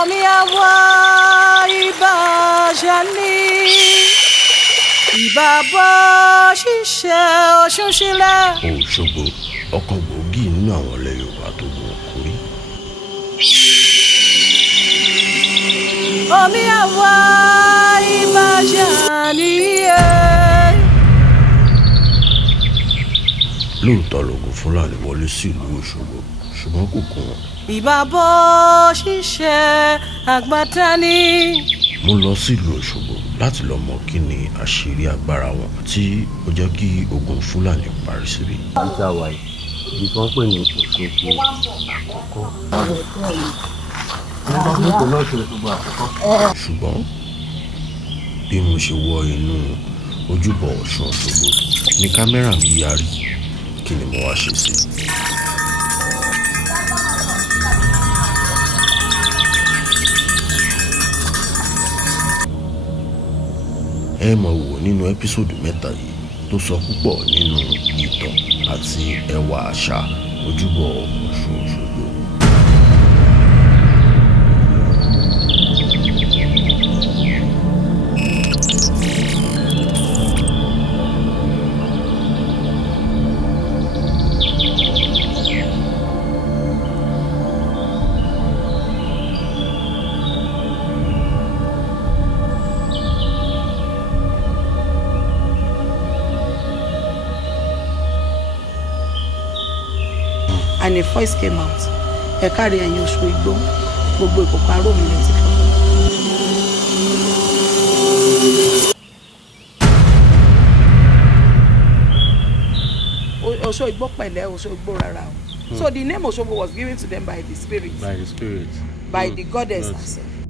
omi àwa ìbàjẹ́ni ìbàbọ̀ ṣiṣẹ́ Ọ̀ṣun sílẹ̀. Òṣogbo ọ̀kan gbòógì nínú àwọn ilẹ̀ Yorùbá tó gun Òkúrí. omi àwa ìbàjẹ́ni. Lóòótọ́ lógun Fúlàní wọlé sí ìlú Òṣogbo ṣùgbọ́n kò kún wọn. ìbàbọ̀ ṣiṣẹ́ àgbàtà ni. Mo lọ sílùú Òṣogbo láti lọ mọ kí ni àṣírí agbára wọn tí ó jẹ́ kí ogun Fúlàní parí síbí. Níta wà yìí, ibi kan pè ní Òṣogbo àkọ́kọ́. Ṣùgbọ́n bí mo ṣe wọ inú ojúbọ Ọ̀ṣun Òṣogbo ní kámẹ́rà mi yarí. Kí ni mo wá ṣe sí? Ẹ máa wò nínú ẹ́písòdù mẹ́ta yìí tó sọ púpọ̀ nínú ìtàn àti ẹwà àṣà ojúbọ Ọ̀ṣun Òṣogbo. And a voice came out. Ẹ káre ẹ̀yin oṣù igbó, gbogbo ìkòkò aró mi lẹ́tí fún mi. Oṣó igbó pẹ̀lẹ́, oṣó igbó rárá o. So the name Òṣogbo was given to them by the spirit. By the spirit. By the goddess herself.